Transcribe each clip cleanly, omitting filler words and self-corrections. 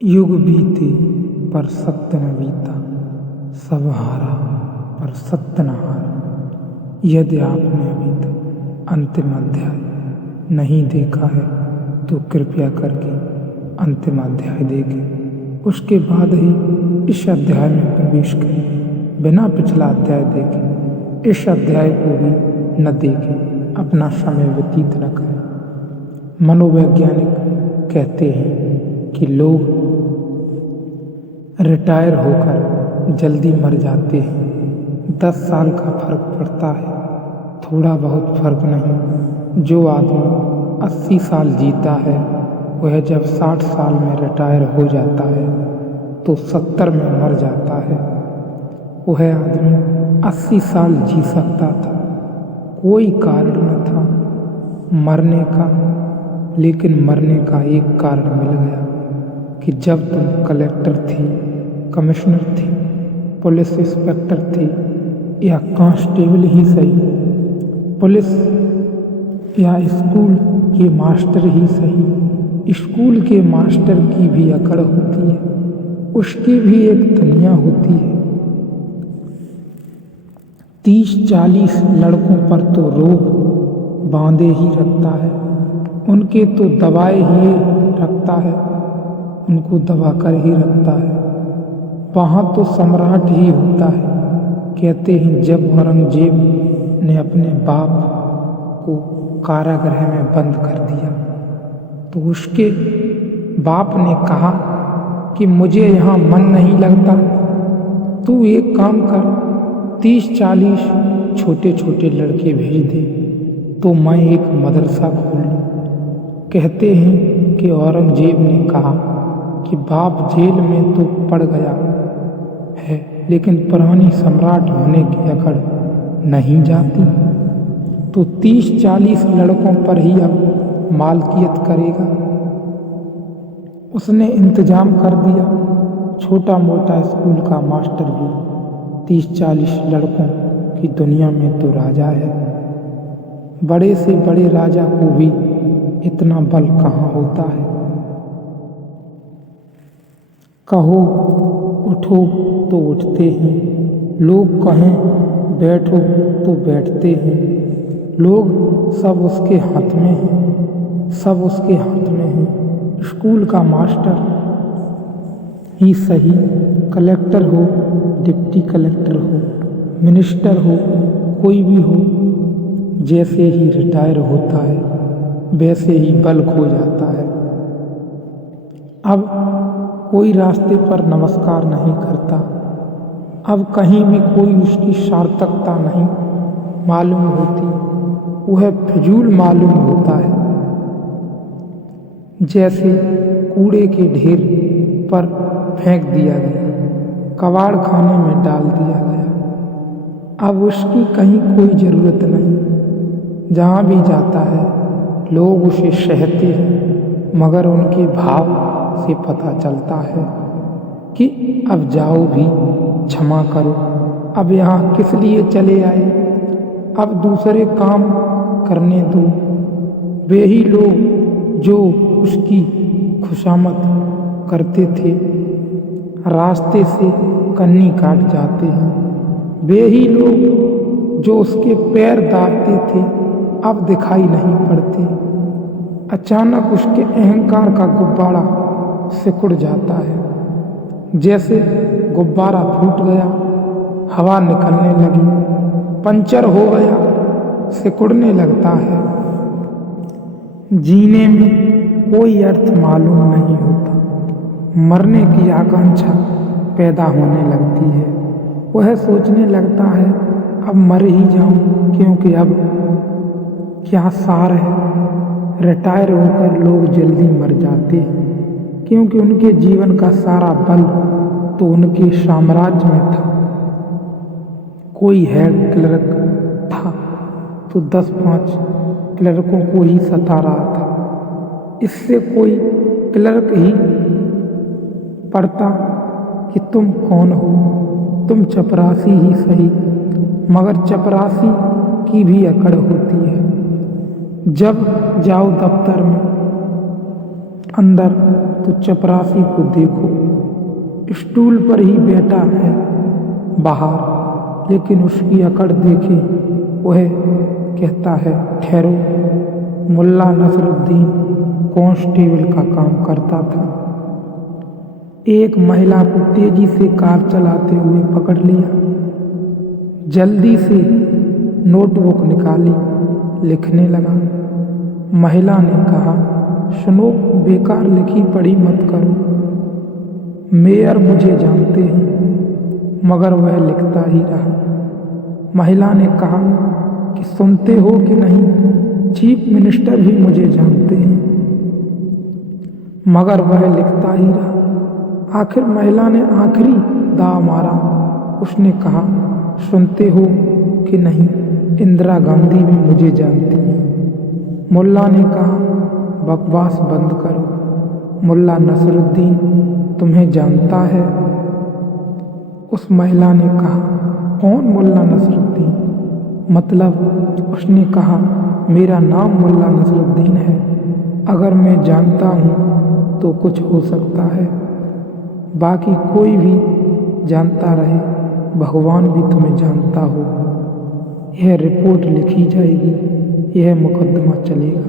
युग बीते पर सत्य न बीता, सब हारा पर सत्य न हारा। यदि आपने अभी तक अंतिम अध्याय नहीं देखा है तो कृपया करके अंतिम अध्याय देखें, उसके बाद ही इस अध्याय में प्रवेश करें। बिना पिछला अध्याय देखें इस अध्याय को भी न देखें, अपना समय व्यतीत न करें। मनोवैज्ञानिक कहते हैं कि लोग रिटायर होकर जल्दी मर जाते हैं। 10 साल का फर्क पड़ता है, थोड़ा बहुत फर्क नहीं। जो आदमी 80 साल जीता है वह जब 60 साल में रिटायर हो जाता है तो 70 में मर जाता है। वह आदमी 80 साल जी सकता था, कोई कारण न था मरने का, लेकिन मरने का एक कारण मिल गया कि जब तुम कलेक्टर थी, कमिश्नर थी, पुलिस इंस्पेक्टर थी या कांस्टेबल ही सही, पुलिस या स्कूल के मास्टर ही सही, स्कूल के मास्टर की भी अकड़ होती है, उसकी भी एक दुनिया होती है। 30-40 लड़कों पर तो रोग बांधे ही रखता है, उनके तो दबाए ही रखता है, उनको दबा कर ही रखता है। वहाँ तो सम्राट ही होता है। कहते हैं जब औरंगजेब ने अपने बाप को कारागृह में बंद कर दिया तो उसके बाप ने कहा कि मुझे यहाँ मन नहीं लगता, तू एक काम कर, 30-40 छोटे छोटे लड़के भेज दे तो मैं एक मदरसा खोल लूँ। कहते हैं कि औरंगजेब ने कहा कि बाप जेल में तो पड़ गया है, लेकिन पुरानी सम्राट होने की अकड़ नहीं जाती, तो 30-40 लड़कों पर ही अब मालकियत करेगा। उसने इंतजाम कर दिया, छोटा मोटा स्कूल का मास्टर भी 30-40 लड़कों की दुनिया में तो राजा है। बड़े से बड़े राजा को भी इतना बल कहाँ होता है। कहो उठो तो उठते हैं, लोग कहें बैठो तो बैठते हैं। लोग सब उसके हाथ में हैं, सब उसके हाथ में हैं। स्कूल का मास्टर ही सही, कलेक्टर हो, डिप्टी कलेक्टर हो, मिनिस्टर हो, कोई भी हो, जैसे ही रिटायर होता है वैसे ही बल खो जाता है। अब कोई रास्ते पर नमस्कार नहीं करता, अब कहीं भी कोई उसकी सार्थकता नहीं मालूम होती, वह फिजूल मालूम होता है। जैसे कूड़े के ढेर पर फेंक दिया गया, कबाड़ खाने में डाल दिया गया। अब उसकी कहीं कोई ज़रूरत नहीं। जहाँ भी जाता है लोग उसे सहते हैं, मगर उनके भाव से पता चलता है कि अब जाओ भी, क्षमा करो, अब यहाँ किस लिए चले आए, अब दूसरे काम करने दो। वे ही लोग जो उसकी खुशामद करते थे रास्ते से कन्नी काट जाते हैं। वे ही लोग जो उसके पैर दाबते थे अब दिखाई नहीं पड़ते। अचानक उसके अहंकार का गुब्बारा सिकुड़ जाता है, जैसे गुब्बारा फूट गया, हवा निकलने लगी, पंचर हो गया, सिकुड़ने लगता है। जीने में कोई अर्थ मालूम नहीं होता, मरने की आकांक्षा पैदा होने लगती है। वह सोचने लगता है अब मर ही जाऊं, क्योंकि अब क्या सार है। रिटायर होकर लोग जल्दी मर जाते हैं क्योंकि उनके जीवन का सारा बल तो उनके साम्राज्य में था। कोई हेड क्लर्क था तो 10-5 क्लर्कों को ही सता रहा था। इससे कोई क्लर्क ही पढ़ता कि तुम कौन हो, तुम चपरासी ही सही, मगर चपरासी की भी अकड़ होती है। जब जाओ दफ्तर में, अंदर तो चपरासी को देखो, स्टूल पर ही बैठा है बाहर, लेकिन उसकी अकड़ देखे वह कहता है ठहरो। मुल्ला नसरुद्दीन कांस्टेबल का काम करता था। एक महिला को तेजी से कार चलाते हुए पकड़ लिया। जल्दी से नोटबुक निकाली, लिखने लगा। महिला ने कहा, सुनो, बेकार लिखी पढ़ी मत करो। मेयर मुझे जानते हैं, मगर वह लिखता ही रहा। महिला ने कहा कि सुनते हो कि नहीं, चीफ मिनिस्टर भी मुझे जानते हैं, मगर वह लिखता ही रहा। आखिर महिला ने आखिरी दाव मारा। उसने कहा, सुनते हो कि नहीं, इंदिरा गांधी भी मुझे जानती है। मुल्ला ने कहा, बकवास बंद करो, मुल्ला नसरुद्दीन तुम्हें जानता है। उस महिला ने कहा, कौन मुल्ला नसरुद्दीन? मतलब उसने कहा, मेरा नाम मुल्ला नसरुद्दीन है। अगर मैं जानता हूँ तो कुछ हो सकता है, बाकी कोई भी जानता रहे, भगवान भी तुम्हें जानता हो। यह रिपोर्ट लिखी जाएगी, यह मुकदमा चलेगा।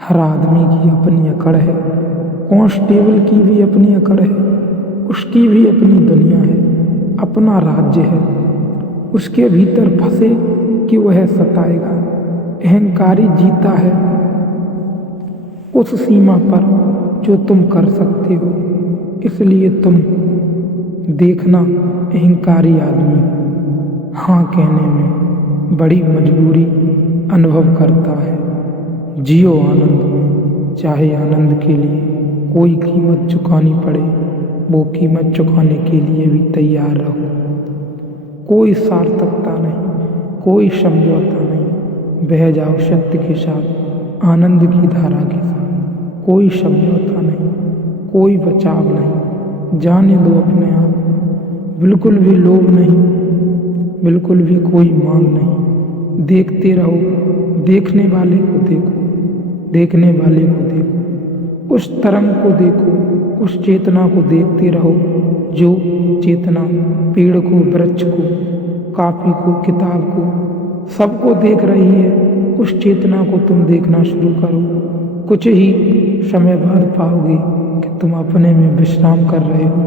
हर आदमी की अपनी अकड़ है, कांस्टेबल की भी अपनी अकड़ है, उसकी भी अपनी दुनिया है, अपना राज्य है। उसके भीतर फंसे कि वह सताएगा। अहंकारी जीता है उस सीमा पर जो तुम कर सकते हो। इसलिए तुम देखना, अहंकारी आदमी हाँ कहने में बड़ी मजबूरी अनुभव करता है। जियो आनंद में, चाहे आनंद के लिए कोई कीमत चुकानी पड़े, वो कीमत चुकाने के लिए भी तैयार रहो। कोई सार्थकता नहीं, कोई समझौता नहीं, बह जाओ सत्य के साथ, आनंद की धारा के साथ। कोई समझौता नहीं, कोई बचाव नहीं, जाने दो अपने आप। बिल्कुल भी लोभ नहीं, बिल्कुल भी कोई मांग नहीं। देखते रहो, देखने वाले को देखो, देखने वाले को देखो, उस तरंग को देखो, उस चेतना को देखते रहो जो चेतना पेड़ को, वृक्ष को, कॉपी को, किताब को, सबको देख रही है। उस चेतना को तुम देखना शुरू करो। कुछ ही समय बाद पाओगे कि तुम अपने में विश्राम कर रहे हो,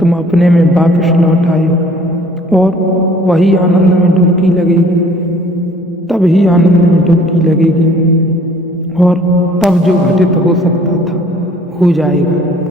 तुम अपने में वापस लौट आए हो और वही आनंद में डुबकी लगेगी। तब ही आनंद में डुबकी लगेगी और तब जो घटित हो सकता था हो जाएगा।